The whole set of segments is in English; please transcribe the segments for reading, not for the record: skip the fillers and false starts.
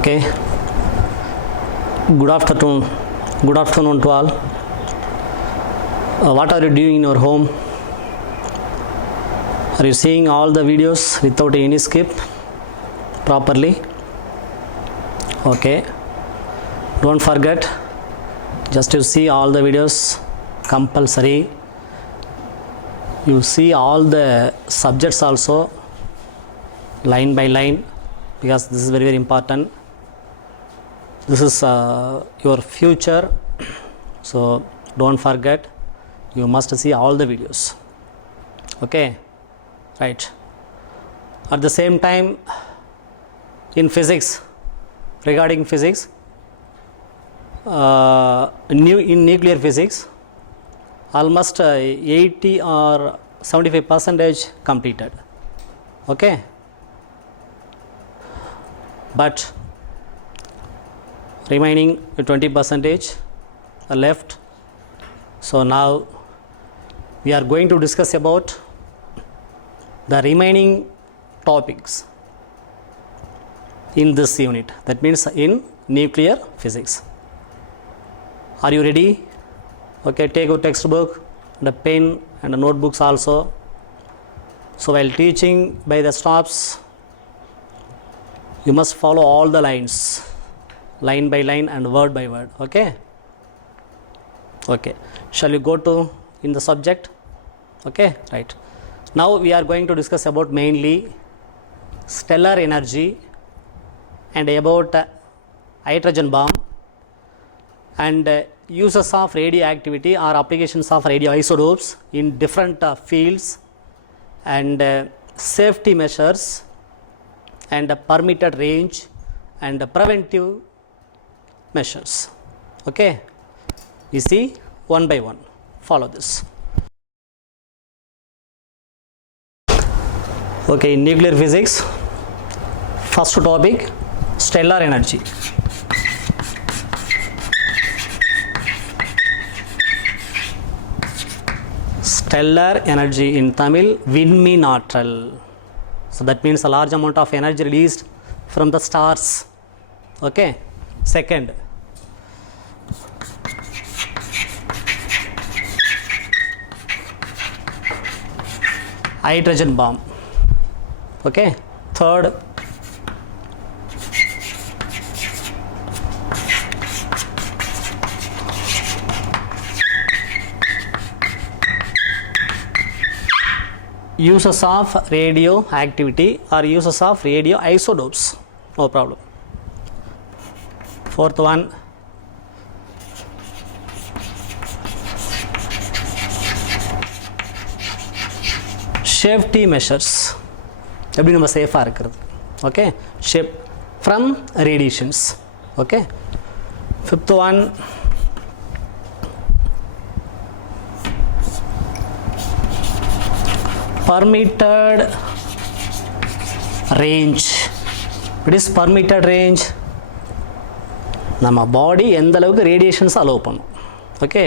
Okay, good afternoon. Good afternoon to all. What are you doing in your home? Are you seeing all the videos without any skip properly? Okay, don't forget, just to see all the videos compulsory. You see all the subjects also line by line, because this is very, very important. This is your future, so don't forget, you must see all the videos. Okay, right. At the same time, in physics, regarding physics, in nuclear physics, almost 80 or 75% completed. Okay, but remaining 20% left. So now we are going to discuss about the remaining topics in this unit, that means in nuclear physics. Are you ready? Okay, take your textbook and a pen and notebooks also. So while teaching by the stops, you must follow all the lines, line by line and word by word. Okay, okay, shall we go to in the subject? Okay, right. Now we are going to discuss about mainly stellar energy and about hydrogen bomb and uses of radioactivity or applications of radioisotopes in different fields, and safety measures and permitted range and preventive measures. Okay, you see one by one, follow this. Okay, in nuclear physics, first topic, stellar energy. Stellar energy in Tamil, விண்மீன் ஆற்றல். So that means a large amount of energy released from the stars. Okay, second, hydrogen bomb. Okay, third, uses of radioactivity or uses of radioisotopes. No problem. Fourth one, safety measures. எப்படி நம்ம சேஃபாக இருக்கிறது. Okay, shape from radiations. Okay, fifth one, permitted range. It is permitted range. நம்ம பாடி எந்த அளவுக்கு radiations allow பண்ணும். Okay,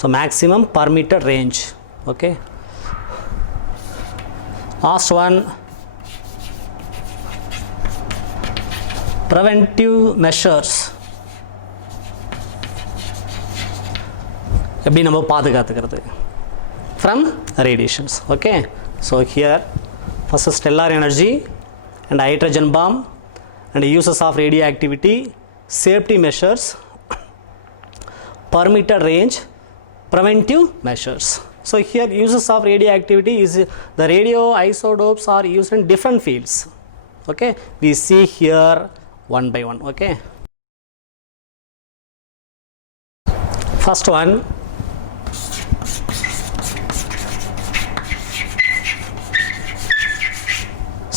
so maximum permitted range. Okay, last one, preventive measures. எப்படி நம்ம பாதுகாத்துக்கிறது from radiations. Okay, so here first stellar energy and hydrogen bomb and uses of radioactivity, safety measures, permitted range, preventive measures. So here uses of radioactivity is the radioisotopes are used in different fields. Okay, we see here one by one. Okay, first one,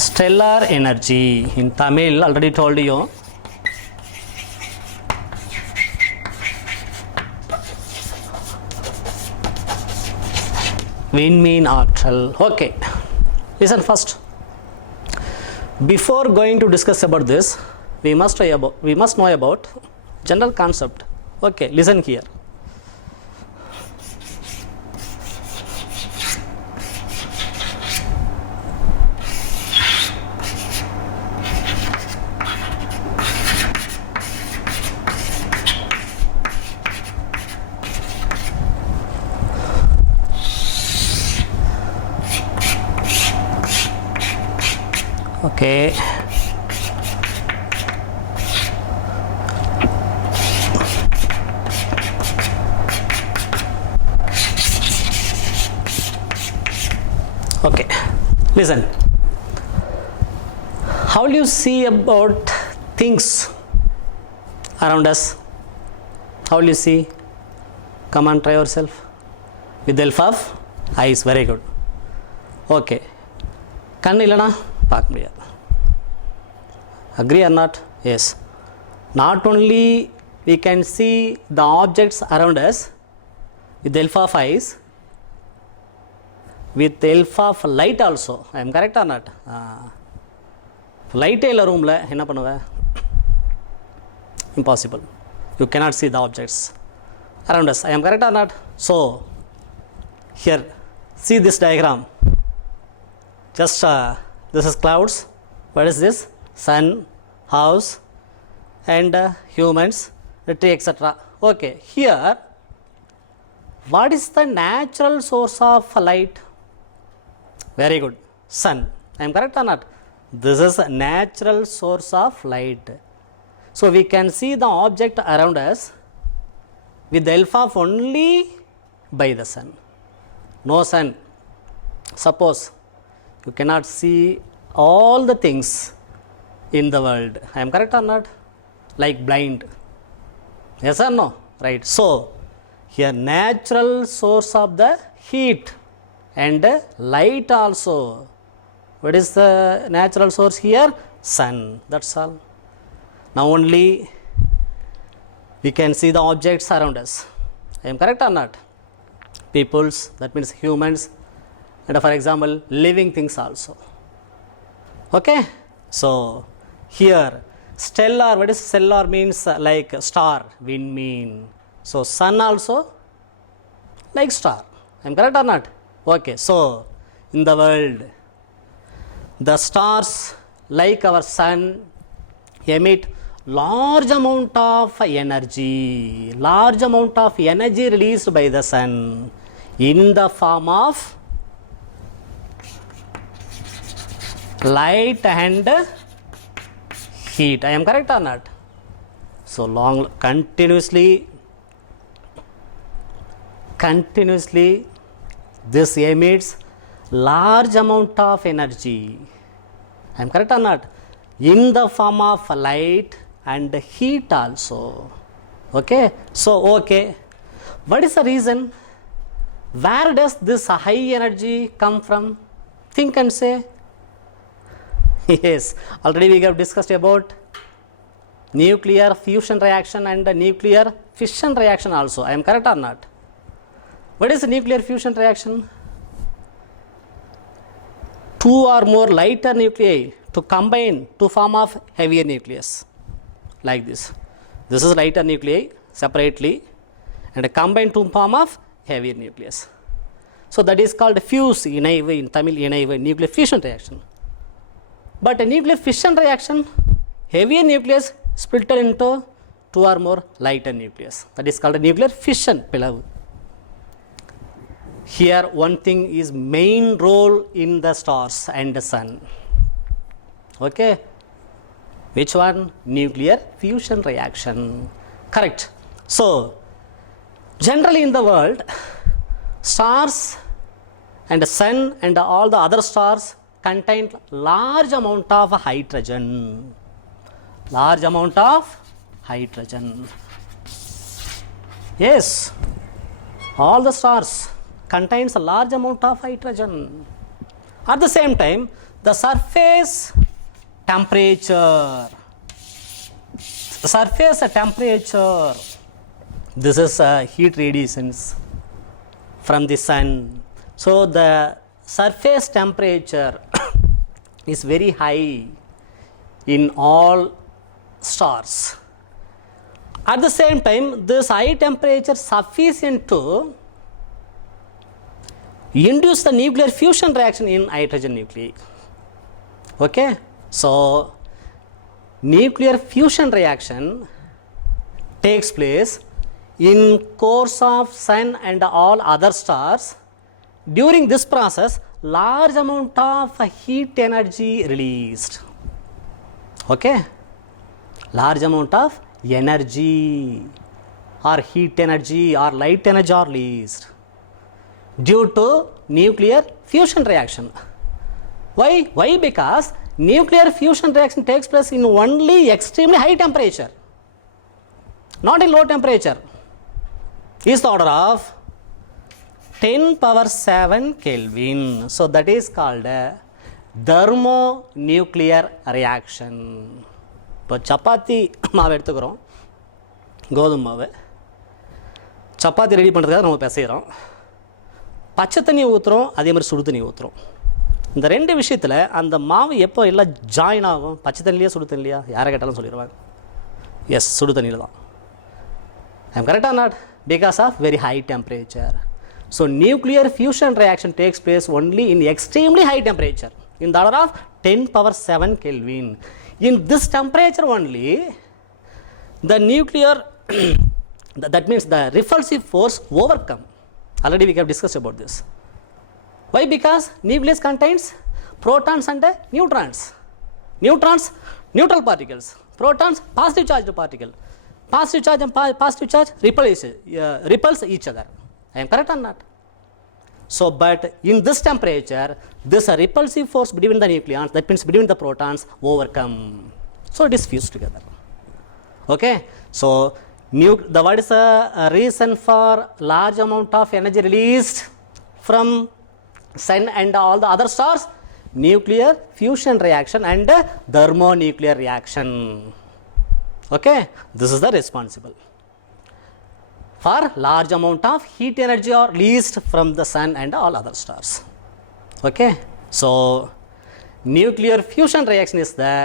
stellar energy. In Tamil, already told you, விண்மீன் ஆற்றல். Okay, listen first. Before going to discuss about this, we must know about general concept. Okay, listen here. Okay. Okay, listen. How do you see about things around us? How will you see? Come on, try yourself. With the help of eyes, very good. Okay. கண் இல்லைனா பார்க்க முடியாது. Agree or not? Yes. Not only we can see the objects around us with the help of eyes, with the help of light also. I am correct or not? Light இல்லை ரூமில் என்ன பண்ணுவேன்? Impossible. You cannot see the objects around us. I am correct or not? So, here, see this diagram. Just this is clouds. What is this? Sun, house, and humans, the tree, etc. Okay, here, what is the natural source of light? Very good. Sun. I am correct or not? This is a natural source of light. So we can see the object around us with the help of only by the sun. No sun. Suppose you cannot see all the things in the world. I am correct or not? Like blind. Yes or no? Right. So here natural source of the heat and light also. What is the natural source here? Sun. That's all. Now only we can see the objects around us. I am correct or not? Peoples, that means humans, and for example living things also. Okay. So here stellar, what is stellar means? Like star, wind mean. So sun also like star. I am correct or not? Okay. So in the world, the stars like our sun emit large amount of energy released by the sun in the form of light and heat. I am correct or not? So long continuously this emits large amount of energy. I am correct or not? In the form of light and heat also. Okay. So okay, what is the reason? Where does this high energy come from? Think and say. Yes, already we have discussed about nuclear fusion reaction and nuclear fission reaction also. I am correct or not? What is nuclear fusion reaction? Two or more lighter nuclei to combine to form of heavier nucleus, like this. This is lighter nuclei separately and combine to form of heavier nucleus. So that is called fuse in Tamil nuclear fusion reaction. But a nuclear fission reaction, heavier nucleus split into two or more lighter nucleus. That is called a nuclear fission. Here one thing is main role in the stars and the sun. Okay. Which one? Nuclear fusion reaction. Correct. So generally in the world, stars and the sun and all the other stars contain large amount of hydrogen. Large amount of hydrogen. Yes, all the stars contains a large amount of hydrogen. At the same time, the surface temperature. This is heat radiations from the sun. So the surface temperature is very high in all stars. At the same time, this high temperature sufficient to induce the nuclear fusion reaction in hydrogen nuclei. Okay. So nuclear fusion reaction takes place in course of sun and all other stars. During this process, large amount of heat energy released. Okay, large amount of energy or heat energy or light energy are released due to nuclear fusion reaction. Why? Why? Because nuclear fusion reaction takes place in only extremely high temperature, not in low temperature. Is the order of 10 power 7 Kelvin. So that is called a thermonuclear reaction. இப்போ சப்பாத்தி மாவு எடுத்துக்கிறோம், கோதுமை மாவு. Chapati ready பண்ணுறதுக்காக நம்ம பிசைகிறோம், பச்சை தண்ணி ஊற்றுறோம், அதே மாதிரி சுடு தண்ணி ஊற்றுறோம். இந்த ரெண்டு விஷயத்தில் அந்த மாவு எப்போ எல்லாம் ஜாயின் ஆகும்? பச்சை தண்ணிலையா சுடு தண்ணிலையா? யாரை கேட்டாலும் சொல்லிடுவாங்க எஸ், சுடு தண்ணியில் தான். ஐ எம் கரெக்டாக not? Because of very high temperature. So nuclear fusion reaction takes place only in extremely high temperature, in the order of 10 power 7 Kelvin. In this temperature only, the nuclear that means the repulsive force overcome. Already we have discussed about this. Why? Because nucleus contains protons and neutrons. Neutrons, neutral particles. Protons, positive charged particle. Positive charge and positive charge repulse each other. I am correct or not? So, but in this temperature, this repulsive force between the nucleons, that means between the protons, overcome. So it is fused together. Okay. So what is the reason for large amount of energy released from sun and all the other stars? Nuclear fusion reaction and thermonuclear reaction. Okay, this is the responsible for large amount of heat energy are released from the sun and all other stars. Okay, so nuclear fusion reaction is the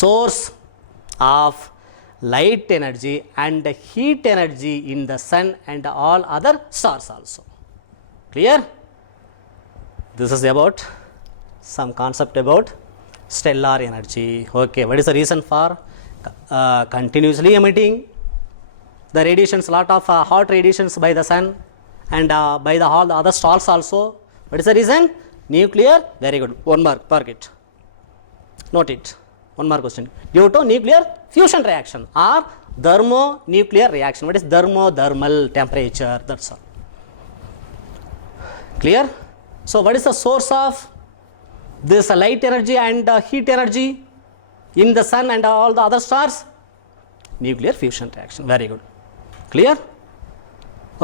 source of light energy and heat energy in the sun and all other stars also. Clear? This is about some concept about stellar energy. Okay, what is the reason for continuously emitting the radiations, lot of hot radiations by the sun and by all the other stars also? What is the reason? Nuclear. Very good. 1 mark, park it. Note it. 1 mark question. Due to nuclear fusion reaction or thermonuclear reaction. What is thermal temperature? That's all. Clear? So what is the source of this light energy and heat energy in the sun and all the other stars? Nuclear fusion reaction. Very good. Clear?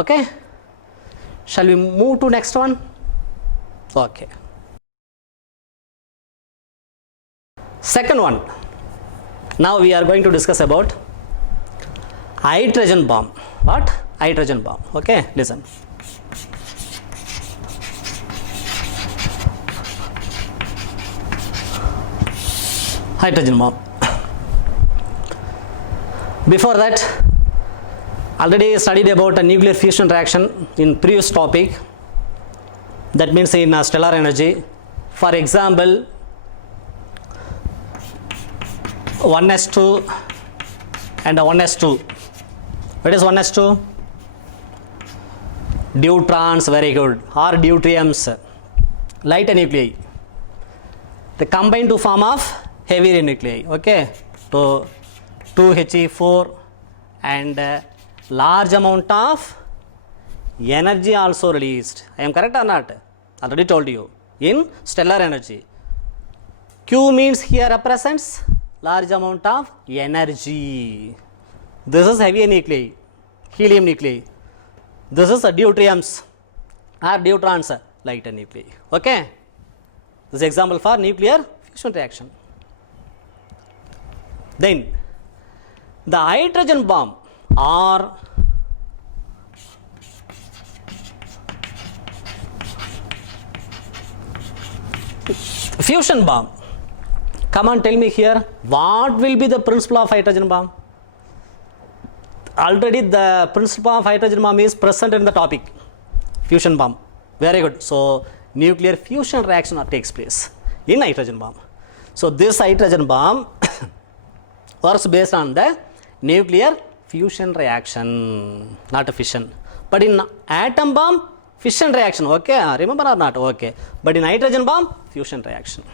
Okay. Shall we move to next one? Okay. Second one. Now we are going to discuss about hydrogen bomb. What? Hydrogen bomb. Okay. Listen. Hydrogen bomb. Before that, already studied about a nuclear fusion reaction in previous topic. That means in stellar energy. For example, 1s2 and 1s2. What is 1s2? Deuterons. Very good. Or deuteriums. Light nuclei. They combine to form of heavier nuclei. Okay. So 2He4 and large amount of energy also released. I am correct or not? Already told you. In stellar energy, Q means here represents large amount of energy. This is heavier nuclei, helium nuclei. This is deuteriums or deuterons, lighter nuclei. Okay. This is example for nuclear fusion reaction. Then the hydrogen bomb or fusion bomb. Come on, tell me here, what will be the principle of hydrogen bomb? Already the principle of hydrogen bomb is present in the topic, fusion bomb. Very good. So nuclear fusion reaction takes place in hydrogen bomb. So this hydrogen bomb works based on the nuclear fusion reaction, not a fission. But in atom bomb, fission reaction, okay, remember or not? Okay, but in hydrogen bomb, fusion reaction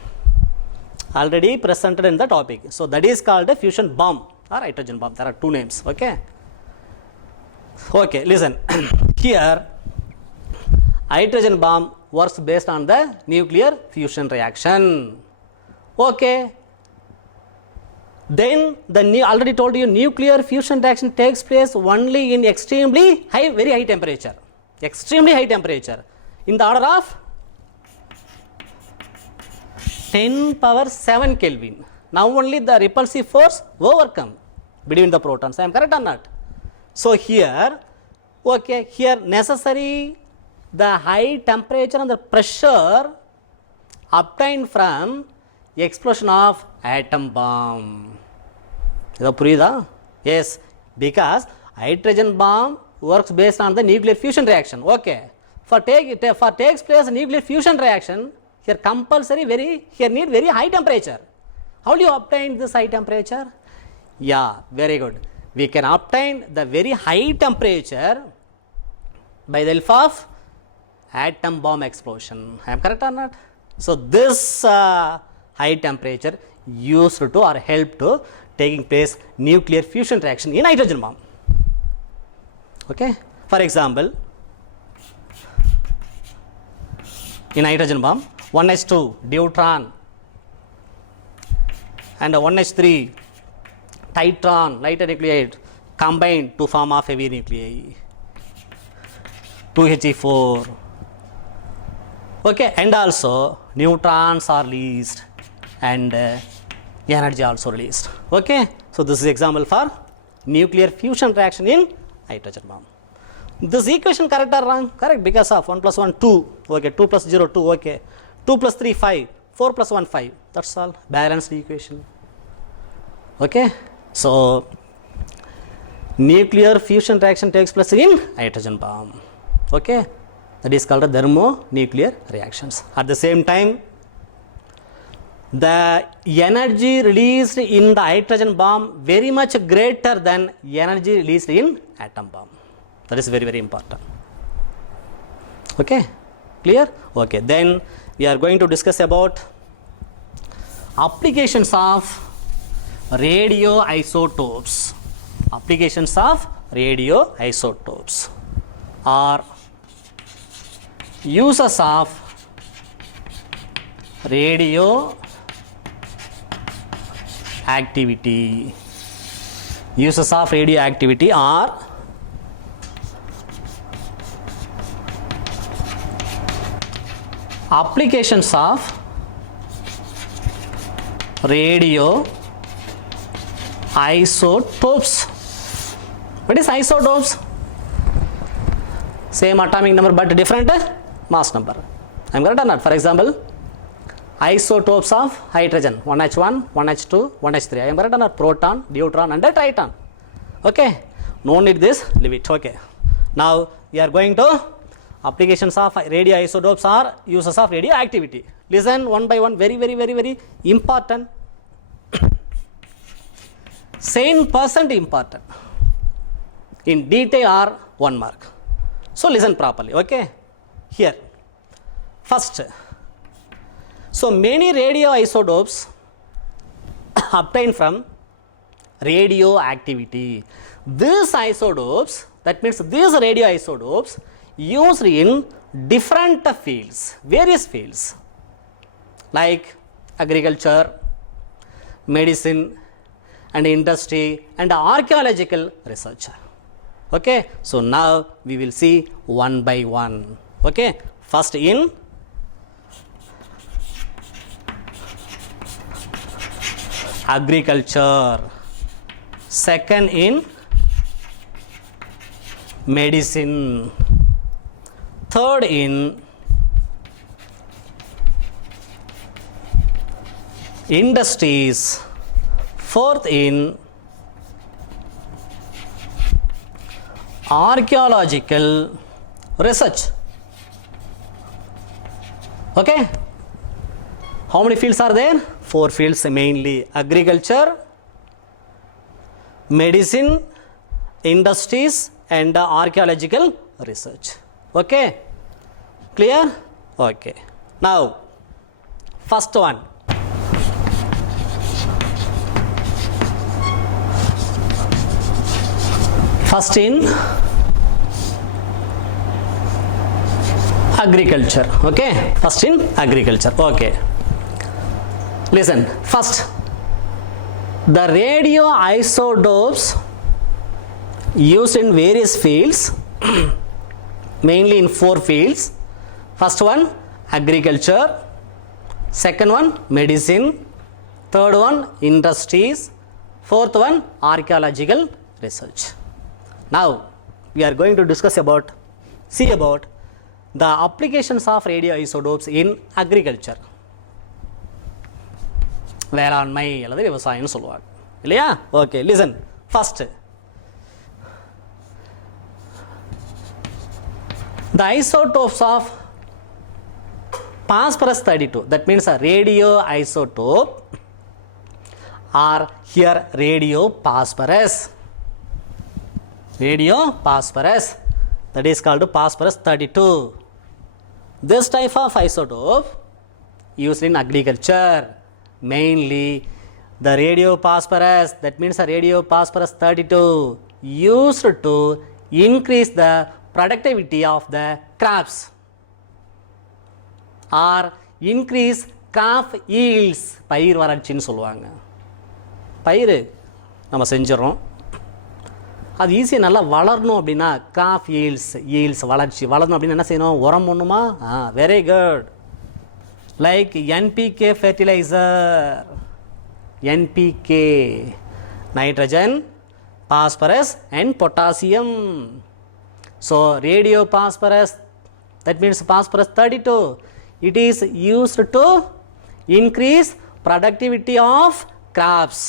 already presented in the topic. So that is called a fusion bomb or hydrogen bomb. There are two names, okay. Okay, listen. Here hydrogen bomb works based on the nuclear fusion reaction, okay. Then already told you, nuclear fusion reaction takes place only in extremely high, very high temperature, extremely high temperature, in the order of 10 power 7 Kelvin. Now only the repulsive force overcome between the protons. I am correct or not? So here, okay, here necessary the high temperature and the pressure obtained from explosion of atom bomb. Yes, because hydrogen bomb works based on the nuclear fusion reaction, okay. For takes place nuclear fusion reaction, here compulsory here need very high temperature. How do you obtain this high temperature? Yeah, very good. We can obtain the very high temperature by the help of atom bomb explosion. I am correct or not? So this high temperature used to or help to taking place nuclear fusion reaction in hydrogen bomb, okay. For example, in hydrogen bomb, 1H2 deuteron and 1H3 titron, lighter nuclide, combined to form of heavy nuclei, 2He4, okay. And also neutrons are released and energy also released, okay. So this is example for nuclear fusion reaction in hydrogen bomb. This equation correct or wrong? Correct, because of 1 plus 1 2, okay, 2 plus 0 2, okay, 2 plus 3 5, 4 plus 1 5, that's all, balanced equation, okay. So nuclear fusion reaction takes place in hydrogen bomb, okay. That is called thermonuclear reactions. At the same time, the energy released in the hydrogen bomb very much greater than energy released in atom bomb. That is very important, okay. Clear? Okay, then we are going to discuss about applications of radioisotopes. Applications of radioisotopes or uses of radioactivity. Uses of radioactivity are applications of radioisotopes. What is isotopes? Same atomic number but different mass number. I am correct or not? For example, isotopes of hydrogen, 1H1, 1H2, 1H3. I am correct or not? Proton, deuteron and triton. Okay, no need this, leave it, okay. Now we are going to applications of radioisotopes or uses of radioactivity. Listen one by one, very important. 10% important. In detail are 1 mark. So listen properly, okay. Here, first, so many radioisotopes obtained from radioactivity. These isotopes, that means these radioisotopes used in different fields, various fields like agriculture, medicine and industry and archaeological research, okay. So now we will see one by one, okay. First in agriculture, second in medicine, third in industries, fourth in archaeological research, okay. How many fields are there? 4 fields mainly: agriculture, medicine, industries and archaeological research, okay. Clear? Okay. Now, first one. First in agriculture. Okay. First in agriculture. Okay. Listen. First, the radioisotopes used in various fields, mainly in 4 fields. First one, agriculture. Second one, medicine. Third one, industries. Fourth one, archaeological research. Now, we are going to discuss about, see about the applications of radioisotopes in agriculture. வேளாண்மை அல்லது விவசாயம்னு சொல்லுவாங்க இல்லையா? Okay, listen. First, the isotopes of phosphorus 32, that means a radioisotope, are here radiophosphorus. Radiophosphorus, that is called phosphorus 32. This type of isotope used in agriculture, mainly the radiophosphorus, that means a radiophosphorus 32, used to increase the productivity of the crops or increase crop yields. பயிர் வளர்ச்சின்னு சொல்லுவாங்க. பயிர் நம்ம செஞ்சிடறோம், அது ஈஸியாக நல்லா வளரணும் அப்படின்னா graph yields வளர்ச்சி வளரணும் அப்படின்னு என்ன செய்யணும்? உரம் ஒன்றுமா? Very good. Like NPK fertilizer, NPK, nitrogen, phosphorus and potassium. So radiophosphorus, that means phosphorus 32, it is used to increase productivity of crops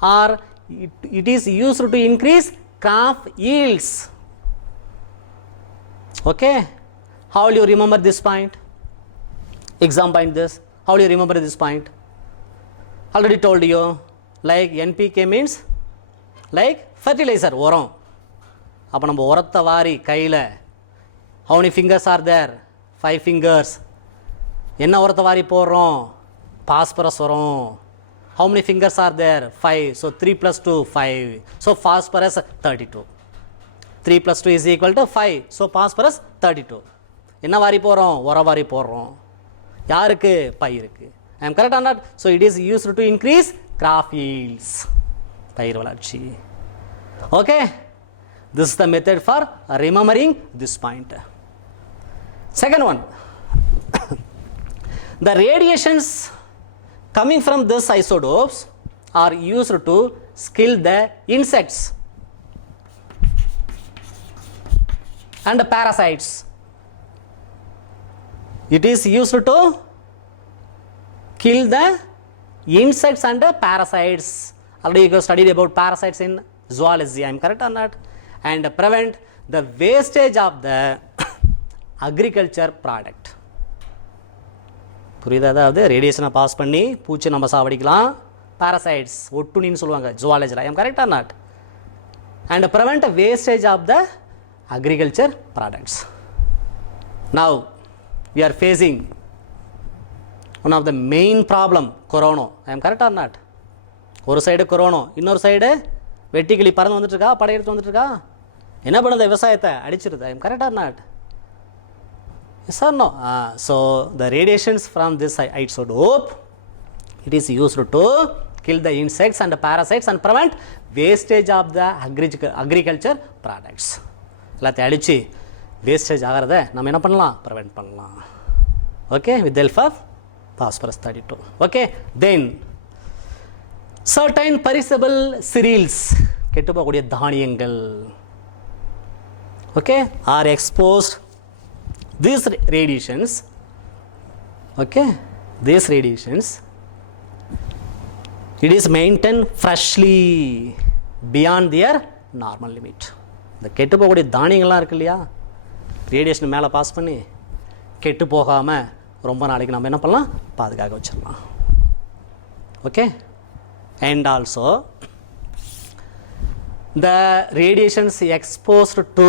or it is used to increase crop yields. Okay, how will you remember this point? Exam point this. How will you remember this point? Already told you, like NPK means like fertilizer, உரம். அப்போ நம்ம உரத்தை வாரி கையில், how many fingers are there? 5 fingers. என்ன உரத்தை வாரி போடுறோம்? phosphorus உரம். How many fingers are there? 5. So 3 plus 2, 5. So phosphorus 32. 3 plus 2 is equal to 5. So phosphorus 32. என்ன வாரி போடுறோம்? உரம் வாரி போடுறோம். யாருக்கு? பயிருக்கு. I am correct or not? So it is used to increase crop yields. பயிர் வளர்ச்சி. Okay? This is the method for remembering this point. Second one, the radiations coming from these isotopes are used to kill the insects and the parasites. It is used to kill the insects and the parasites. Already you studied about parasites in zoology. I am correct or not? And prevent the wastage of the agriculture product. புரியுதா? அதாவது ரேடியேஷனை pass பண்ணி பூச்சி நம்ம சாவடிக்கலாம். Parasites ஒட்டுணின்னு சொல்லுவாங்க ஜுவாலஜியில். I am correct R not? And prevent wastage of the agriculture products. Now we are facing one of the main problem, corona. ஐ am correct R நாட்? ஒரு சைடு கொரோனா, இன்னொரு சைடு வெட்டிக்கிளி பறந்து வந்துட்டுருக்கா, படையெடுத்து வந்துட்டுருக்கா. என்ன பண்ணுது? விவசாயத்தை அடிச்சிருது. I am correct R not? Yes or no? So the radiations from this isotope, it is used to kill the insects and the parasites and prevent wastage of the agriculture products. எல்லாத்தையும் அடித்து wastage ஆகிறத நம்ம என்ன பண்ணலாம்? Prevent பண்ணலாம். Okay, with help of phosphorus 32. Okay, then certain perishable cereals, கெட்டு போகக்கூடிய தானியங்கள், okay, are exposed these radiations. Okay, these radiations, it is maintained freshly beyond their normal limit. இந்த கெட்டு போகக்கூடிய தானியங்கள்லாம் இருக்கு இல்லையா, ரேடியேஷன் மேலே பாஸ் பண்ணி கெட்டு போகாமல் ரொம்ப நாளைக்கு நம்ம என்ன பண்ணலாம்? பாதுகாக்க வச்சிடலாம். Okay, and also the radiations exposed to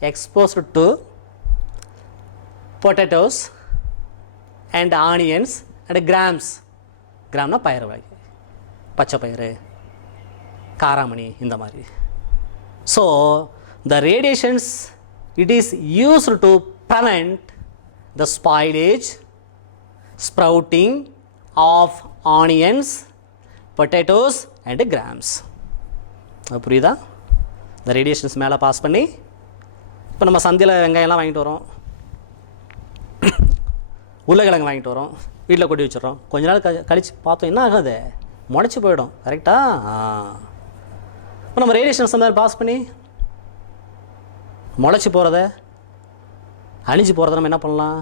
exposed to potatoes and onions and grams. கிராம்னா பயிறு வகை, பச்சை பயிறு, காராமணி, இந்த மாதிரி. So the radiations, it is used to prevent the spoilage, sprouting of onions, potatoes and grams. புரியுதா? இந்த ரேடியேஷன்ஸ் மேலே பாஸ் பண்ணி, இப்போ நம்ம சந்தையில் வெங்காயம்லாம் வாங்கிட்டு வரோம், உருளைக்கிழங்கு வாங்கிட்டு வரோம், வீட்டில் கொட்டி வச்சிடறோம். கொஞ்ச நாள் கழித்து பார்த்தோம், என்ன ஆகாது, முளைச்சி போயிடும். கரெக்டாக? இப்போ நம்ம ரேடியேஷன்ஸ் அந்த மாதிரி பாஸ் பண்ணி முளைச்சி போகிறத, அழிஞ்சு போகிறத நம்ம என்ன பண்ணலாம்,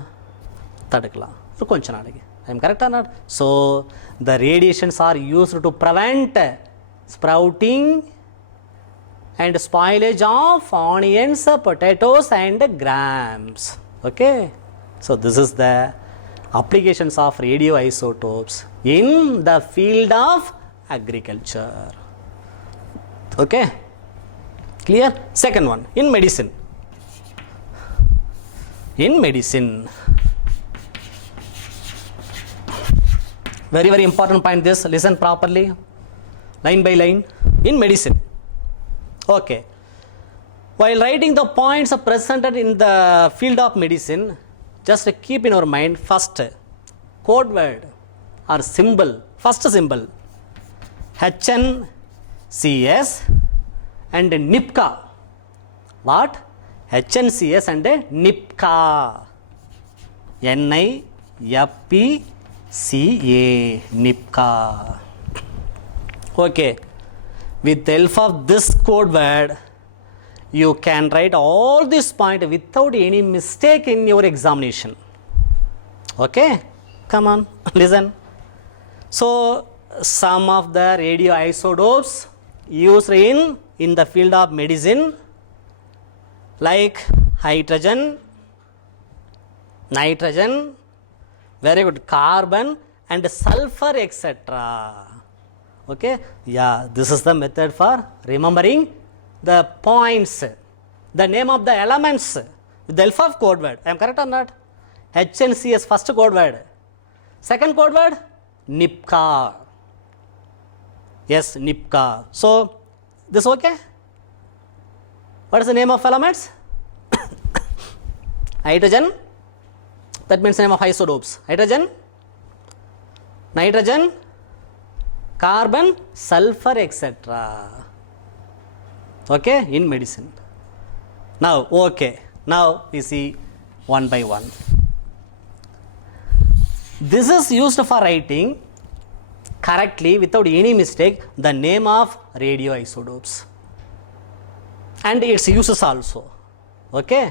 தடுக்கலாம் ஒரு கொஞ்ச நாளைக்கு. ஐ எம் கரெக்டாக not? So the radiations R used to prevent sprouting and spoilage of onions, potatoes and grams. Okay, so this is the applications of radioisotopes in the field of agriculture. Okay, clear? Second one, in medicine. In medicine, very very important point, this, listen properly, line by line. In medicine, okay, while writing the points presented in the field of medicine, just keep in your mind first code word or symbol, first symbol HNCS and NIPCA. What? HNCS and NIPCA. NIPCA, NIPCA. Okay, with the help of this code word, you can write all this point without any mistake in your examination. Okay, come on, listen. So some of the radioisotopes used in the field of medicine, like hydrogen, nitrogen, very good, carbon and sulfur, etc. Okay, yeah, this is the method for remembering the points, the name of the elements with the help of code word. I am correct or not? HNCS first code word, second code word NIPCA. Yes, NIPCA. So this okay? What is the name of elements? Hydrogen, that means name of isotopes. Hydrogen, nitrogen, carbon, sulfur, etc. Okay, in medicine. Now, okay, now we see one by one. This is used for writing correctly without any mistake the name of radioisotopes and its uses also. Okay,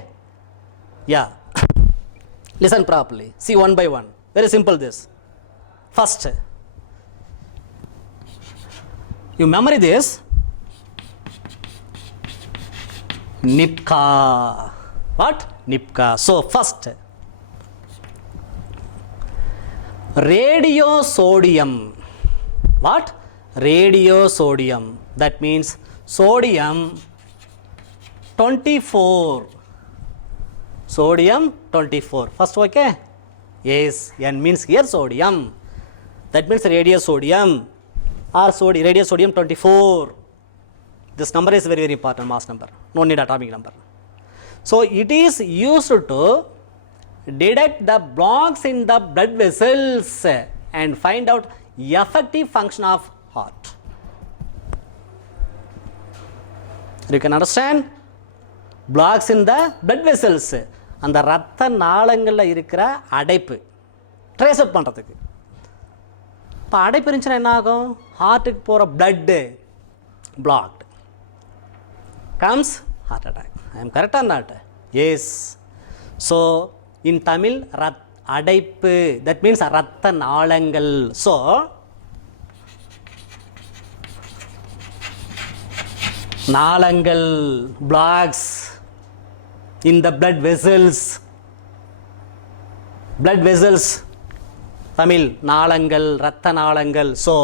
yeah. Listen properly, see one by one, very simple this. First, you memory this, NIPCA. What? NIPCA. So first, radiosodium. What? Radiosodium. That means sodium 24. Sodium 24. First, okay? Yes, N means here sodium. That means radiosodium or radiosodium 24. This number is very very important, mass number, no need atomic number. So it is used to detect the blocks in the blood vessels and find out effective function of heart. You can understand? Blocks in the blood vessels, அந்த ரத்த நாளங்களில் இருக்கிற அடைப்பு trace out பண்ணுறதுக்கு. இப்போ அடைப்பு இருந்துச்சுன்னா என்ன ஆகும்? ஹார்ட்டுக்கு போகிற blood blocked, comes heart attack. I am correct or not? Yes. So in Tamil, அடைப்பு, that means ரத்த நாளங்கள். So நாளங்கள், blocks in the blood vessels. Blood vessels, Tamil, நாளங்கள், ரத்த நாளங்கள். So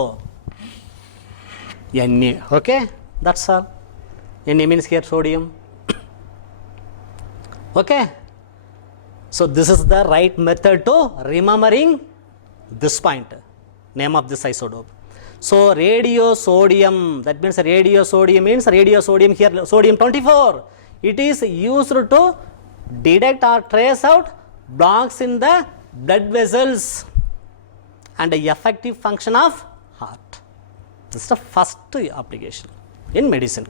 Na. Okay, that's all. Na means here sodium. Okay, so this is the right method to remembering this point, name of this isotope. So radiosodium, that means radiosodium means radiosodium here, sodium 24. It is used to detect or trace out blocks in the blood vessels and the effective function of heart. This is the first application in medicine.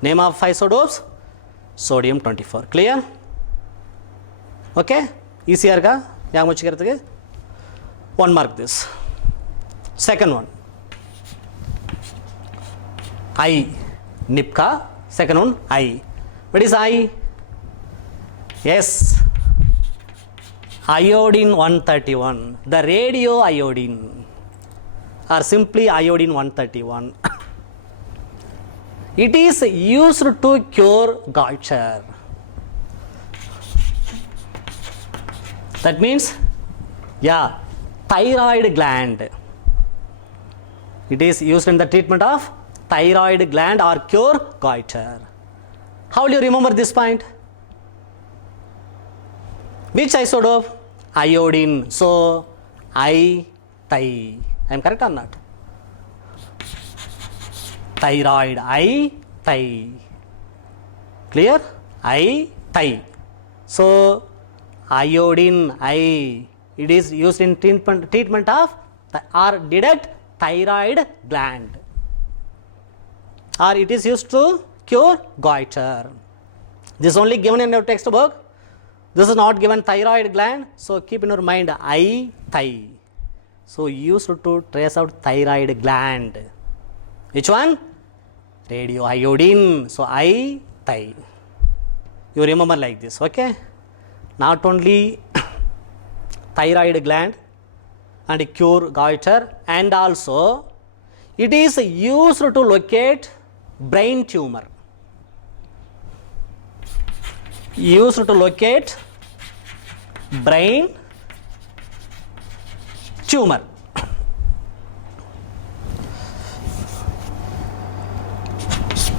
Name of isotopes, sodium 24. Clear? Okay, easier ka yang muchikirthige. One mark this. Second one, I, Nipka. Second one, I. What is I? Yes, iodine 131, the radio iodine, or simply iodine 131. It is used to cure goitre. That means, yeah, thyroid gland. It is used in the treatment of thyroid gland or cure goitre. How will you remember this point? Which isotope? Iodine. So, I am correct or not? Thyroid, I. Clear? I. So, iodine, it is used in treatment of or detect thyroid gland, or it is used to cure goitre. This is only given in your textbook. This is not given thyroid gland, so keep in your mind I. So used to trace out thyroid gland. Which one? Radioiodine. So I. You remember like this, okay? Not only thyroid gland and cure goitre, and also it is used to locate brain tumor. Used to locate brain tumor.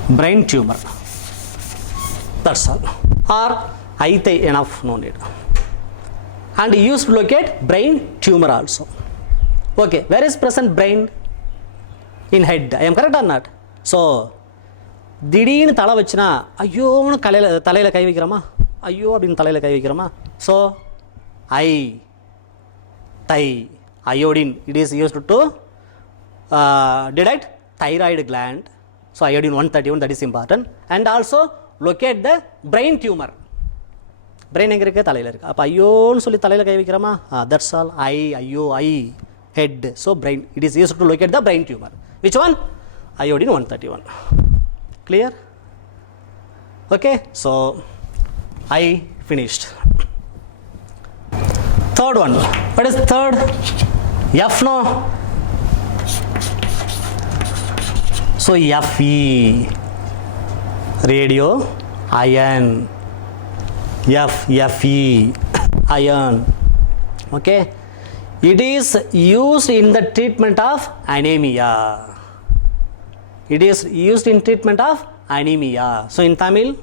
Brain tumor. That's all. Or I enough, no need. And used to locate brain tumor also. Okay, where is present brain? In head. I am correct or not? So, திடீர்னு தலை வச்சுனா ஐயோன்னு தலையில் கை வைக்கிறோமா, ஐயோ அப்படின்னு தலையில் கை வைக்கிறோமா. So iodine, it is used to detect thyroid gland. So iodine 131, that is important. And also locate the brain tumor. Brain எங்கே இருக்குது? தலையில் இருக்குது. அப்போ ஐயோன்னு சொல்லி தலையில் கை வைக்கிறோமா. That's all. ஐயோ head. So brain, it is used to locate the brain tumor. Which one? Iodine 131. Clear? Okay, so I finished. Third one. What is third? F, no? So Fe, radio iron. Fe, iron. Okay, it is used in the treatment of anemia. It is used in treatment of anemia. So in Tamil,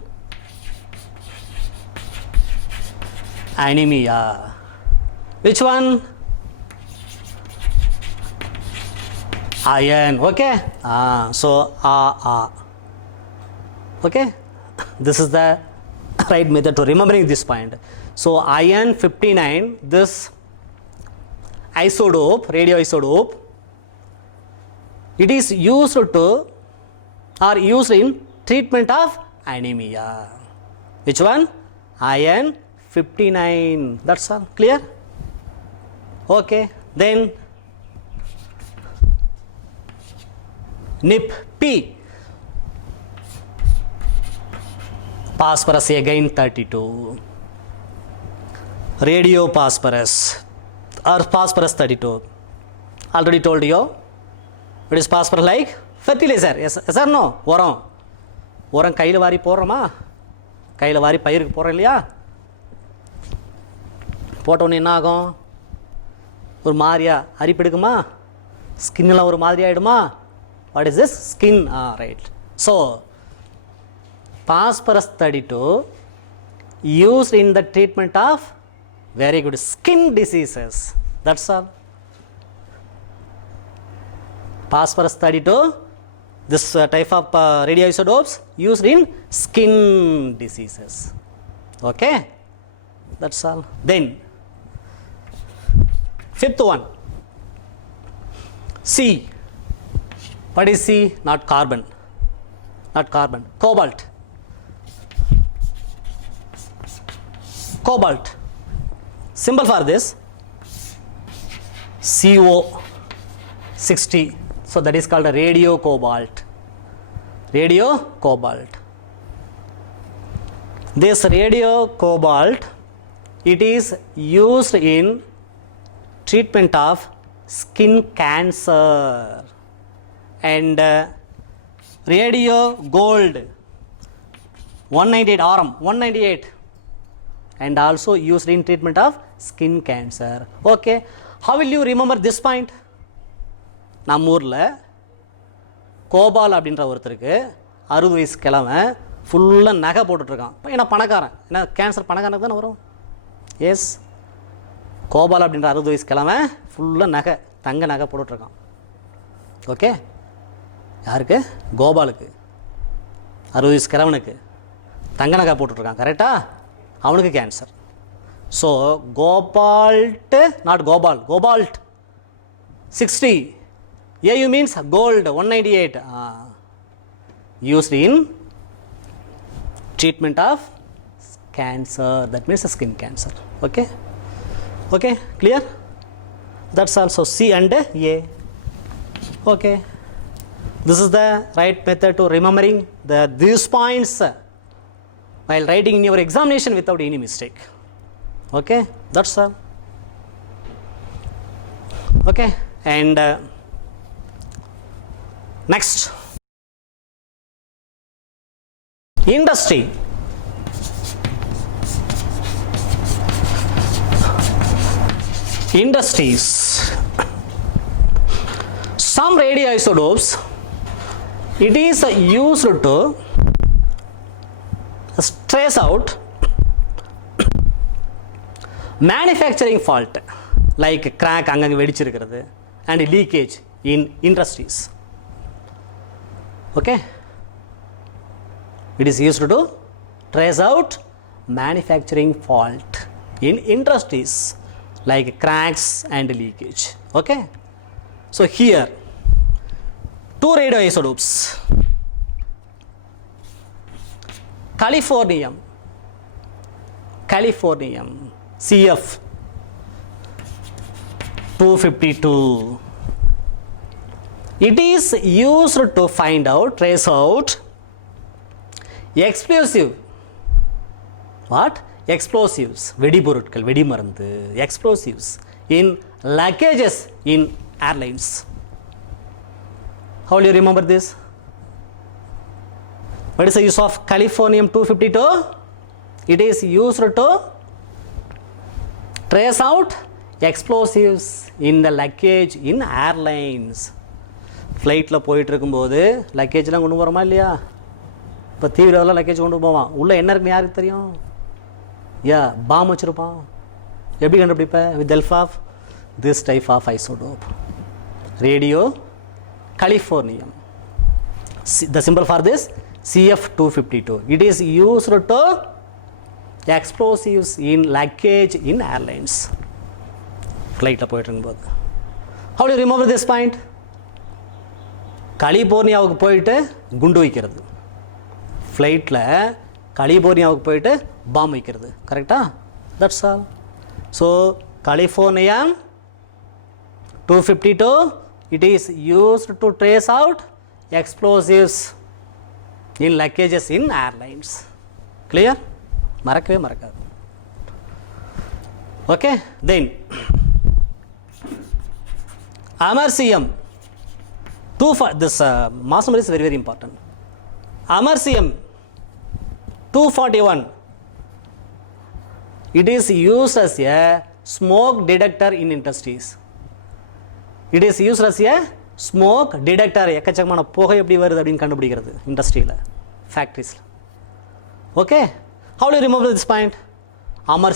anemia. Which one? Iron. Okay. So okay. This is the right method to remembering this point. So iron 59, this isotope, radioisotope, it is used to or used in treatment of anemia. Which one? Iron 59. That's all. Clear? Okay. Then Nip P. Phosphorus again 32. Radio phosphorus or phosphorus 32. Already told you. It is phosphorus like fertilizer. Yes or no? உரம் கையில் வாரி போடுறோமா, கையில் வாரி பயிருக்கு போடுறோம் இல்லையா, போட்டோன்னு என்ன ஆகும்? ஒரு மாதிரியா அரிப்பெடுக்குமா, ஸ்கின்னெலாம் ஒரு மாதிரி ஆகிடுமா. What is this? Skin. Right. So phosphorus 32 used in the treatment of very good skin diseases. That's all. Phosphorus 32, this type of radioisotopes used in skin diseases. Okay, that's all. Then fifth one, C. What is C? Not carbon, not carbon, cobalt. Cobalt, symbol for this CO 60. So that is called a radio cobalt. Radio cobalt. This radio cobalt, it is used in treatment of skin cancer. And radio gold 198 RM 198, and also used in treatment of skin cancer. Okay, how will you remember this point? நம்ம ஊரில் கோபால் அப்படின்ற ஒருத்தருக்கு 60 வயசு கிழமை ஃபுல்லாக நகை போட்டுட்ருக்கான். ஏன்னா பணக்காரன், ஏன்னா கேன்சர் பணக்காரனுக்கு தானே வரும். எஸ், கோபால் அப்படின்ற 60 வயசு கிழமை ஃபுல்லாக நகை, தங்க நகை போட்டுட்ருக்கான். ஓகே, யாருக்கு? கோபாலுக்கு, 60 வயசு கிழவனுக்கு தங்க நகை போட்டுட்ருக்கான். கரெக்டாக? அவனுக்கு cancer. So cobalt, not Gopal, cobalt 60. AU means gold 198, used in treatment of cancer, that means skin cancer. Okay, okay, clear? That's also C and A. Okay, this is the right method to remembering these points while writing in your examination without any mistake. Okay, that's all. Okay, and next, industry. Industries. Some radioisotopes, it is used to trace out manufacturing fault, like crack அங்கங்க வெடிச்சிருக்கிறது, and leakage in industries. Okay, it is used to trace out manufacturing fault in industries like cracks and leakage. Okay, so here 2 radioisotopes, californium CF 252. It is used to find out, trace out explosive. What? Explosives, வெடிபொருட்கள், வெடிமருந்து, explosives in luggages in airlines. How will you remember this? What is the use of californium 252? It is used to trace out explosives in the luggage in airlines. ஃப்ளைட்டில் போயிட்டுருக்கும்போது லக்கேஜ்லாம் கொண்டு போகிறோமா இல்லையா? இப்போ தீவிரவாதெல்லாம் luggage கொண்டு போவான், உள்ளே என்ன இருக்குன்னு யாருக்கு தெரியும்? பாம் வச்சுருப்பான். எப்படி கண்டுபிடிப்ப? With help of this type of isotope, radio californium. The symbol for this CF 252. It is used to explosives in luggage in airlines. ஃப்ளைட்டில் போயிட்டுருக்கும்போது. How do you remember this point? கலிபோர்னியாவுக்கு போயிட்டு குண்டு வைக்கிறது, ஃப்ளைட்டில் கலிபோர்னியாவுக்கு போயிட்டு பாம் வைக்கிறது. கரெக்டா? That's all. So californium 252, it is used to trace out explosives in luggages in airlines. Clear? மறக்கவே மறக்காது. Okay, then americium. This mass number is very very important. Americium 241. It is used as a smoke detector in industries. It is used as a smoke detector. எக்கச்சக்கமான புகை எப்படி வருது அப்படின்னு கண்டுபிடிக்கிறது இண்டஸ்ட்ரியில், ஃபேக்ட்ரிஸில். Okay, How do you remember this point? Amar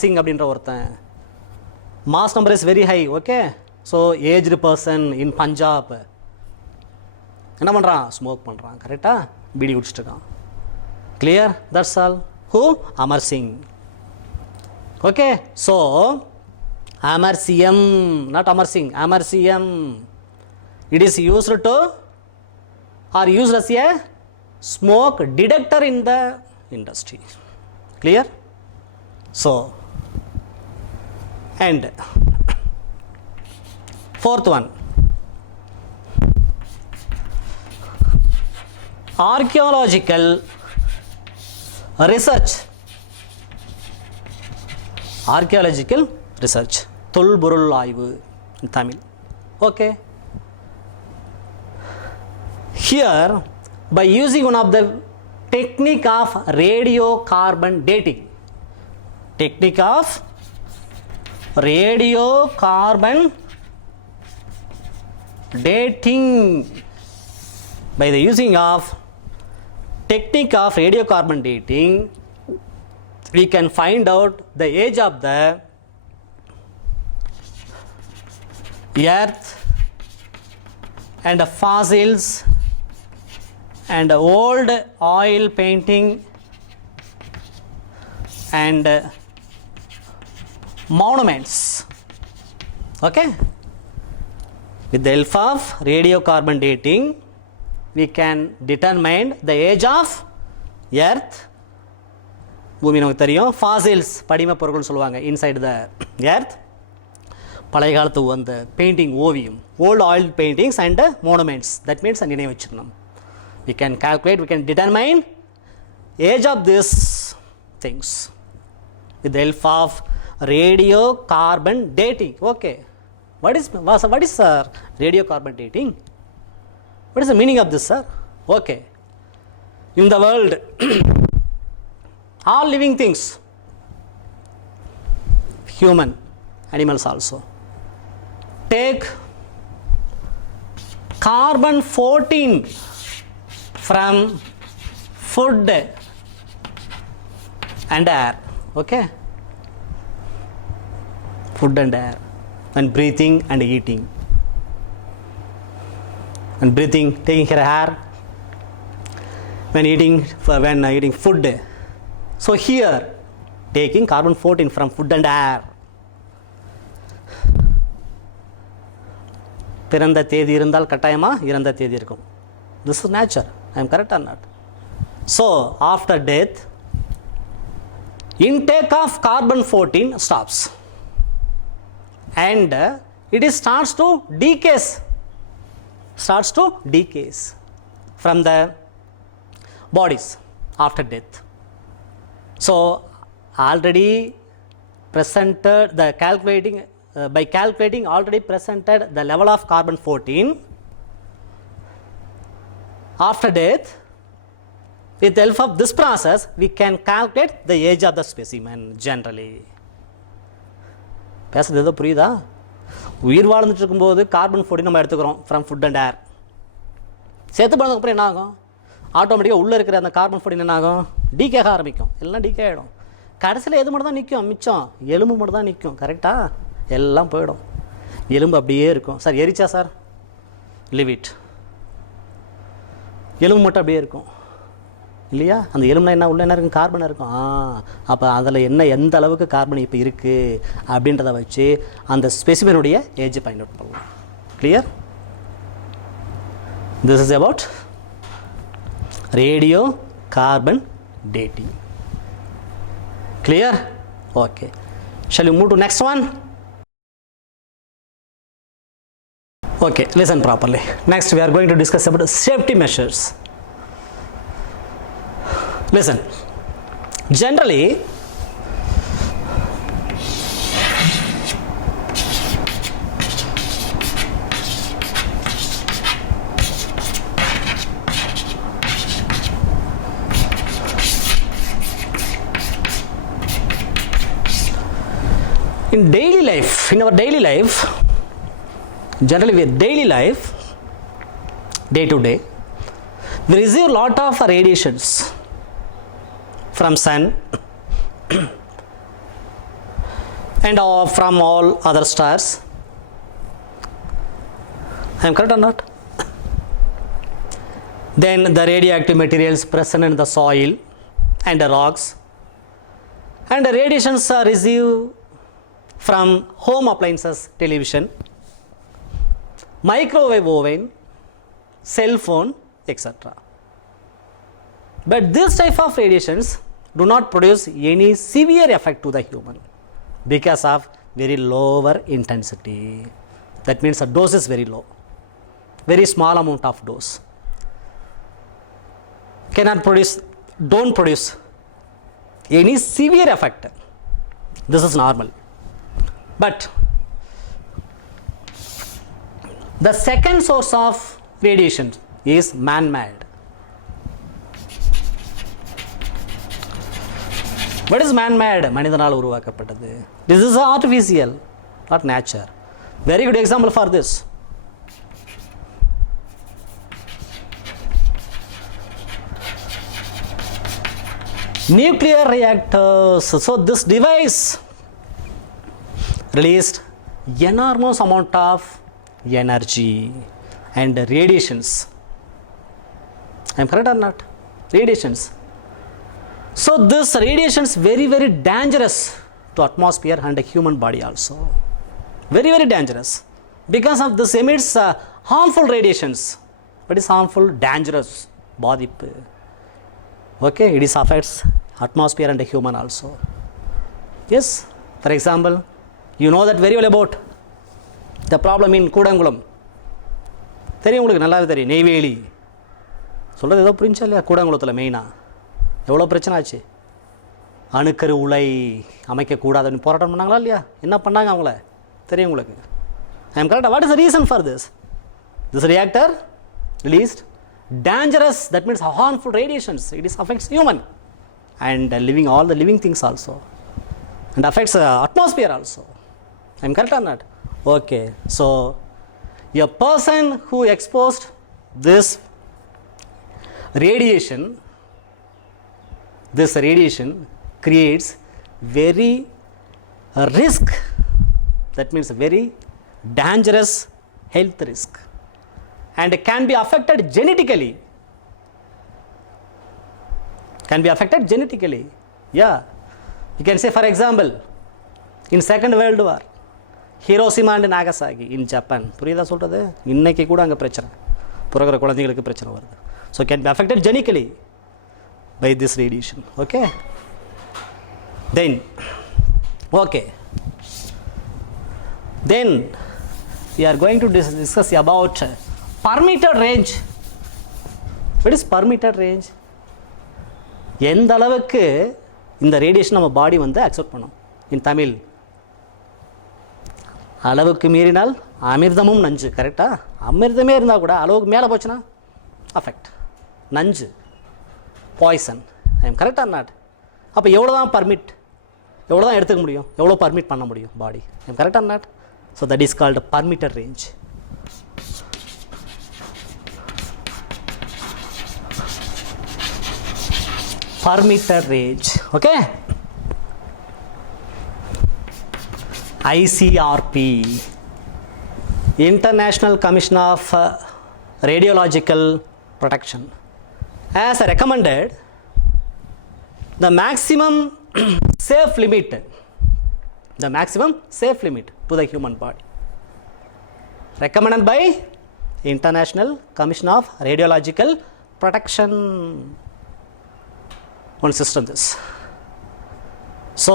Singh அப்படின்ற ஒருத்தன். Mass number is very high, okay? So aged person in Punjab என்ன பண்ணுறான்? ஸ்மோக் பண்ணுறான். கரெக்டாக பீடி குடிச்சிட்டு இருக்கான். Clear? That's all. Who? Amar Singh. Okay. So Amar CM, not Amar Singh, Amar CM. It is used to or used as a smoke detector in the industry. Clear? So and fourth one, archaeological research. Archaeological research, தொல்பொருள் ஆய்வு in Tamil. Okay. Here, by using one of the technique of radiocarbon dating, technique of radiocarbon dating, by the using of technique of radiocarbon dating, we can find out the age of the earth and the fossils and old oil painting and monuments. Okay. With the help of radiocarbon dating, we can determine the age of earth. பூமி நமக்கு தெரியும். Fossils, படிம பொருட்கள் சொல்லுவாங்க, inside the earth. பழைய காலத்து அந்த painting, ஓவியம், old oil paintings and monuments. That means நினைவு வச்சுக்கணும். we can calculate, we can determine age of these things with the help of radiocarbon dating. Okay. What is radiocarbon dating? What is the meaning of this, sir? Okay. In the world, all living things, human, animals also, take carbon 14 from food and air. Okay. Food and air, and breathing and eating, and breathing, taking care of air, when eating food. So here, taking carbon 14 from food and air. பிறந்த தேதி இருந்தால் கட்டாயமா இறந்த தேதி இருக்கும். This is nature. I am correct or not? So after death, intake of carbon 14 stops. And it is starts to decay from the bodies after death. So already presented the calculating, by calculating already presented the level of carbon 14 after death. With the help of this process, we can calculate the age of the specimen generally. பேசுறது ஏதோ புரியுதா? உயிர் வாழ்ந்துட்டு இருக்கும்போது carbon 14 நம்ம எடுத்துக்கிறோம் from food and ஏர். சேர்த்து போனதுக்கப்புறம் என்ன ஆகும்? ஆட்டோமேட்டிக்காக உள்ளே இருக்கிற அந்த கார்பன் 14 என்ன ஆகும்? டீகே ஆரம்பிக்கும். எல்லாம் டீகே ஆகிடும். கடைசியில் எது மட்டும் தான் நிற்கும்? மிச்சம் எலும்பு மட்டும் தான் நிற்கும். கரெக்டாக? எல்லாம் போயிடும். எலும்பு அப்படியே இருக்கும். சார் எரிச்சா சார்? Leave it. எலும்பு மட்டும் அப்படியே இருக்கும் இல்லையா? அந்த எலும்புனா என்ன, உள்ள என்ன இருக்கும்? கார்பன் இருக்கும். அப்போ அதில் என்ன, எந்த அளவுக்கு கார்பன் இப்போ இருக்குது அப்படின்றத வச்சு அந்த ஸ்பெசிமெனுடைய ஏஜ் ஃபைண்ட் அவுட் பண்ணலாம். Clear? This is about radio carbon dating. Clear? Okay. Shall we move to next one? Okay, listen properly. Next we are going to discuss about safety measures. Listen. Generally, in daily life, in our daily life, generally with daily life, day to day, we receive lot of radiations. from sun and from all other stars. I am correct or not? Then the radioactive materials present in the soil and the rocks, and the radiations are received from home appliances, television, microwave oven, cell phone, etc. But this type of radiations do not produce any severe effect to the human because of very lower intensity. That means the dose is very low, very small amount of dose. Don't produce any severe effect. This is normal. But the second source of radiation is man-made. What is man-made? மனிதனால் உருவாக்கப்பட்டது. This is artificial, not nature. Very good example for this. Nuclear reactors. So this device released enormous amount of energy and radiations. I am correct or not? Radiations. So this radiation is very, very dangerous to atmosphere and the human body also. Very, very dangerous. Because of this emits harmful radiations. What is harmful? Dangerous. பாதிப்பு. Okay, it is affects atmosphere and the human also. Yes, for example, you know that very well about the problem in Kudankulam. தெரியும் உங்களுக்கு நல்லாவே தெரியும். நெய்வேலி சொல்கிறது ஏதோ புரிஞ்சா இல்லையா? கூடங்குளத்தில் மெயினாக எவ்வளோ பிரச்சனை ஆச்சு. அணுக்கரு உலை அமைக்கக்கூடாதுன்னு போராட்டம் பண்ணாங்களா இல்லையா? என்ன பண்ணாங்க அவங்கள தெரியும் உங்களுக்கு. ஐ எம் கரெக்டாக? What is the reason for this? This reactor released dangerous, that means harmful radiations. It is affects human and living, all the living things also, and affects atmosphere also. I am correct or not? Okay, so a person who exposed this radiation creates very risk, that means very dangerous health risk, and can be affected genetically. Yeah, you can say, for example, in Second World War, Hiroshima and Nagasaki in Japan, புரியுதா சொல்றது? இன்னைக்கு கூட அங்கே பிரச்சனை, பிறகுற குழந்தைகளுக்கு பிரச்சனை வருது. So can be affected genetically by this radiation. Okay, then we are going to discuss about permitted range. What is permitted range? எந்த அளவுக்கு இந்த ரேடியேஷன் நம்ம பாடி வந்து அக்செப்ட் பண்ணும். இன் தமிழ், அளவுக்கு மீறினால் அமிர்தமும் நஞ்சு. கரெக்டாக? அமிர்தமே இருந்தால் கூட அளவுக்கு மேலே போச்சுன்னா அஃபெக்ட், நஞ்சு, poison. I am correct R not? அப்போ எவ்வளோ தான் எடுத்துக்க முடியும், எவ்வளோ பர்மிட் பண்ண முடியும் body. I am correct R not? So that is called permitted range. Permitted range. Okay, ICRP, International Commission of Radiological Protection, has recommended the maximum safe limit to the human body, recommended by International Commission of Radiological Protection. One system this. So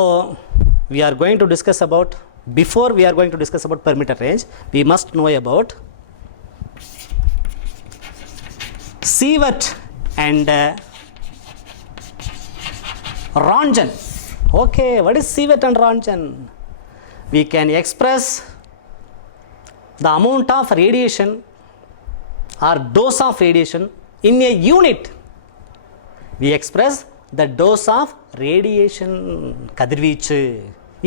we are going to discuss about, before we are going to discuss about permitted range, we must know about Sievert and Röntgen. Okay, what is Sievert and Röntgen? We can express the amount of radiation or dose of radiation in a unit. We express the dose of radiation, kadirveechu,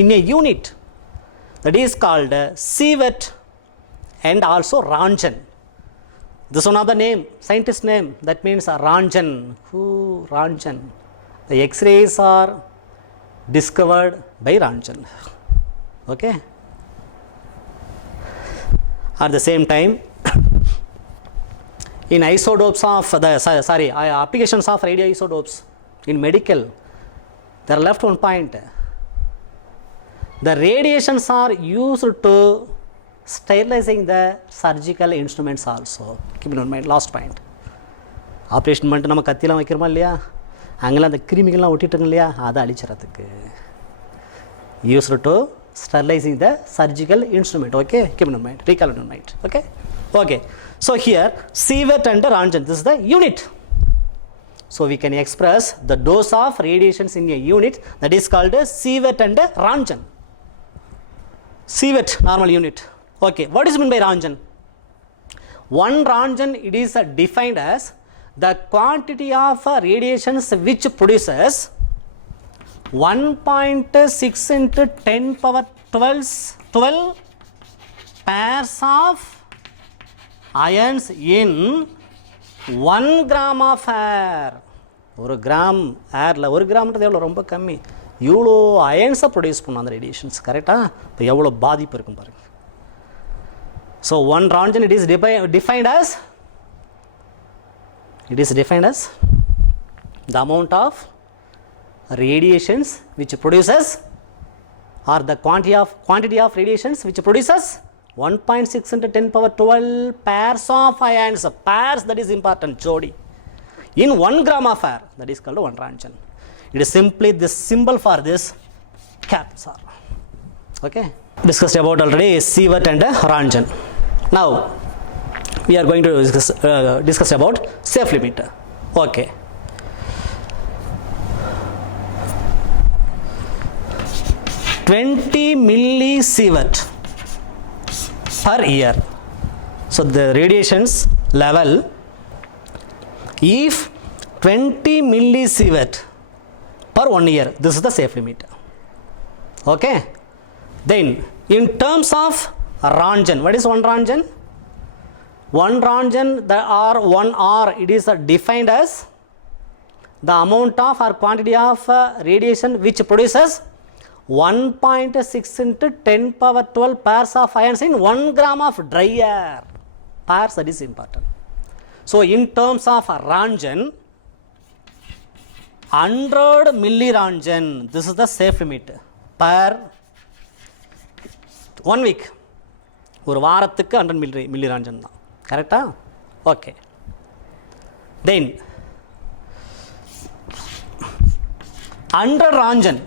in a unit. That is called Sievert and also Röntgen. This is one of the name, scientist name, that means Röntgen. Who? Röntgen. the X-rays are discovered by Röntgen. Okay. At the same time, in isotopes of the applications of radioisotopes in medical, they are left one point. The radiations are used to sterilizing the surgical instruments also. Keep in mind, last point. Operation பண்ணிட்டு நம்ம கத்தியெல்லாம் வைக்கிறோமா இல்லையா, அங்கெல்லாம் அந்த கிருமிகள்லாம் ஒட்டிட்டுங்க இல்லையா, அதை அழிச்சிடறதுக்கு used to sterilising the surgical instrument. Okay, keep in mind, recall in mind. Okay okay. So here sievert and Röntgen, this is the unit. So we can express the dose of radiations in a unit, that is called sievert and Röntgen. Sievert, normal unit. Okay, what is meant by Röntgen? One Röntgen, it is defined as the quantity of radiations which produces 1.6 into 10 power 12 pairs of ions in 1 gram of air. ஒரு gram ஏரில், ஒரு கிராம்ன்றது எவ்வளோ, ரொம்ப கம்மி. இவ்வளோ அயன்ஸை produce பண்ணும் அந்த radiations. கரெக்டாக? இப்போ எவ்வளோ பாதிப்பு இருக்கும் பாருங்கள். So one Röntgen, it is defined as the amount of radiations which produces, or the quantity of radiations which produces 1.6 into 10 power 12 pairs of ions. Pairs, that is important, jodi, in 1 gram of air, that is called 1 Röntgen. It is simply the symbol for this caps are. Okay, discussed about already sievert and Röntgen. Now we are going to discuss about safe limit. Okay, 20 millisievert per year. So the radiations level, if 20 millisievert per 1 year, this is the safe limit. Okay, then in terms of Röntgen, what is 1 Röntgen? 1 Röntgen, the R1 R, it is defined as the amount of or quantity of radiation which produces 1.6 into 10 power 12 pairs of ions in 1 gram of dry air. Pairs, that is important. So in terms of Röntgen, 100 milliröntgen, this is the safe limit per 1 week. ஒரு வாரத்துக்கு 100 milliröntgen தான். கரெக்டா? Okay. Then 100 Röntgen,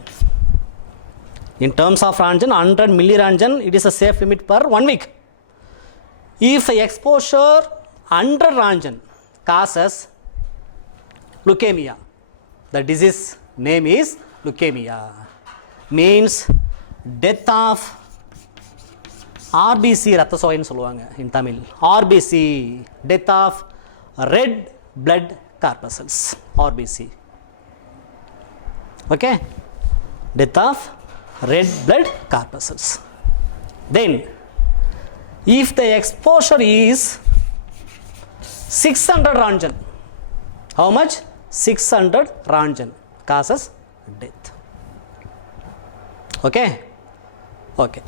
in terms of Röntgen, 100 milliröntgen, it is a safe limit per 1 week. If exposure 100 Röntgen causes leukemia, the disease name is leukemia, means death of RBC, ரத்த சோகைன்னு சொல்லுவாங்க in Tamil. RBC, death of red blood corpuscles, RBC. Okay, death of red blood corpuscles. Then if the exposure is 600 Röntgen, how much? 600 Röntgen causes death. Okay, okay.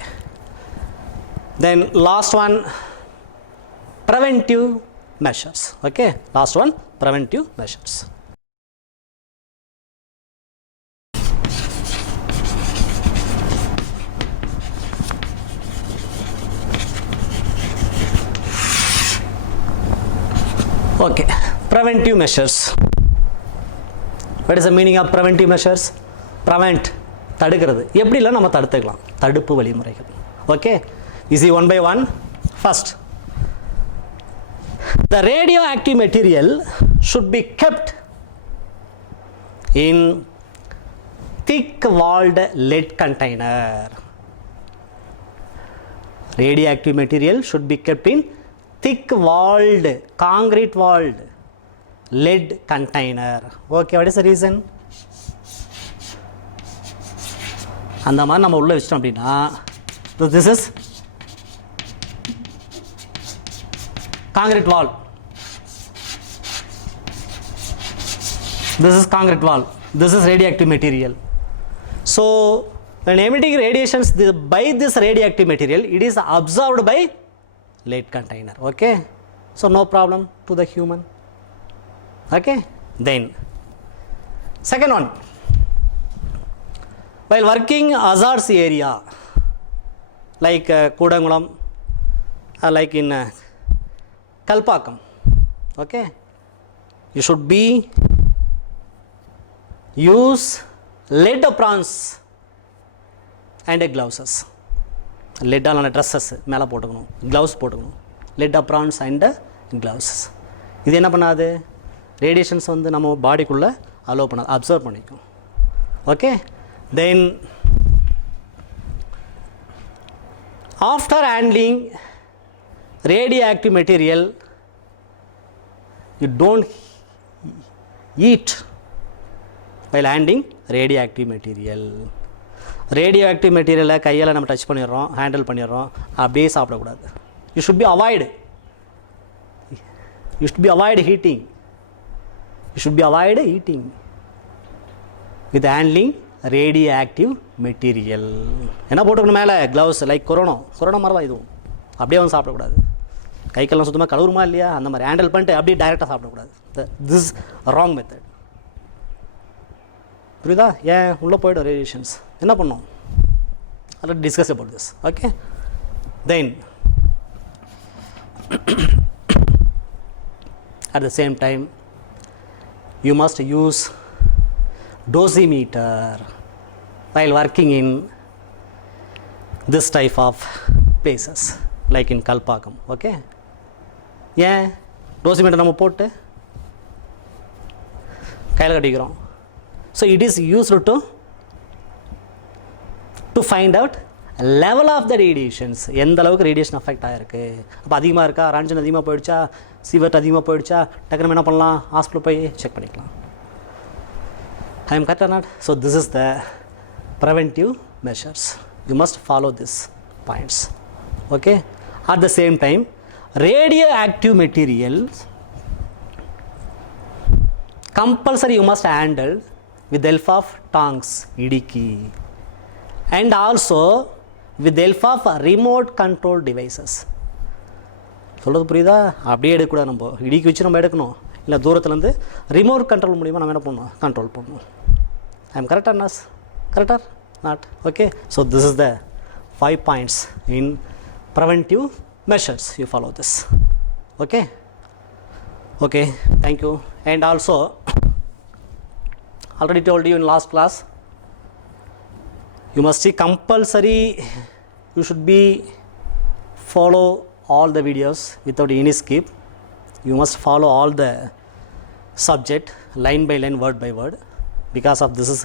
Then last one, preventive measures. Okay, last one, preventive measures. Okay, preventive measures. What is the meaning of preventive measures? Prevent, தடுக்கிறது. எப்படிலாம் நம்ம தடுத்துக்கலாம், தடுப்பு வழிமுறைகள். Okay, you see one by one. First, the radioactive material should be kept in thick walled lead container. Radioactive material should be kept in thick walled, concrete walled lead container. Okay, what is the reason? அந்த மாதிரி நம்ம உள்ள வச்சிட்டோம் அப்படின்னா, this is concrete wall, this is concrete wall. This is radioactive material. So when emitting radiations by this radioactive material, it is absorbed by lead container. Okay, so no problem to the human. Okay, then second one, while working hazardous area like Kudangulam, like in Kalpakam, okay, you should be use lead aprons and glouses. lead ஆன dresses மேலே போட்டுக்கணும், gloves போட்டுக்கணும், lead aprons and glouses. இது என்ன பண்ணாது, radiations வந்து நம்ம பாடிக்குள்ளே allow பண்ணாது, அப்சர்வ் பண்ணிக்கும். Okay, then after handling radioactive material, you don't eat while handling radioactive material. radioactive material கையால் நம்ம டச் பண்ணிடுறோம், ஹேண்டில் பண்ணிடுறோம், அப்படியே சாப்பிடக்கூடாது. you should be avoid heating. you should be avoid eating with handling radioactive material. என்ன போட்டுக்கணும் மேலே, gloves, like corona மாதிரி தான் இதுவும். அப்படியே வந்து சாப்பிடக்கூடாது, கைக்கெல்லாம் சுத்தமாக கழுவுமா இல்லையா, அந்த மாதிரி ஹேண்டில் பண்ணிட்டு அப்படியே டைரெக்டாக சாப்பிடக்கூடாது. This wrong method. புரியுதா? ஏன் உள்ளே போய்டும் ரேடியேஷன்ஸ், என்ன பண்ணோம், அதில் discuss about this. Okay, then at the same time you must use dosimeter while working in this type of places like in Kalpakam. Okay, ஏன் dosimeter நம்ம போட்டு கையில் கட்டிக்கிறோம். so it is used to find out level of the radiations, எந்த அளவுக்கு radiation affect ஆகிருக்கு. அப்போ அதிகமாக இருக்கா, ராஞ்சன் அதிகமாக போயிடுச்சா, சிவர்ட் அதிகமாக போயிடுச்சா, டக்குனு என்ன பண்ணலாம், ஹாஸ்பிட்டல் போய் செக் பண்ணிக்கலாம். I am correct R not? So this is the preventive measures. You must follow this points. Okay, at the same time radio active materials compulsory you must handle with the help of tongs, idiki, and also with the help of remote control devices. சொல்கிறது புரியுதா? அப்படியே எடுக்கக்கூடாது, நம்ம இடிக்கி வச்சு நம்ம எடுக்கணும், இல்லை தூரத்துலேருந்து ரிமோட் கண்ட்ரோல் மூலிமா நம்ம என்ன பண்ணணும், கண்ட்ரோல் பண்ணணும். I am correct R not? Correct R not? Okay, so this is the 5 points in preventive measures. You follow this. Okay, okay, thank you. And also already told you in last class, you must see compulsory, you should be follow all the videos without any skip. You must follow all the subject line by line, word by word, because of this is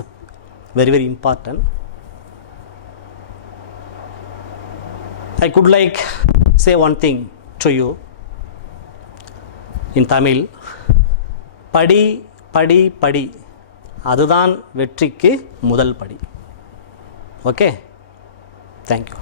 very very important. I could like say one thing to you in Tamil, படி படி படி, அதுதான் வெற்றிக்கு முதல் படி. Okay, thank you.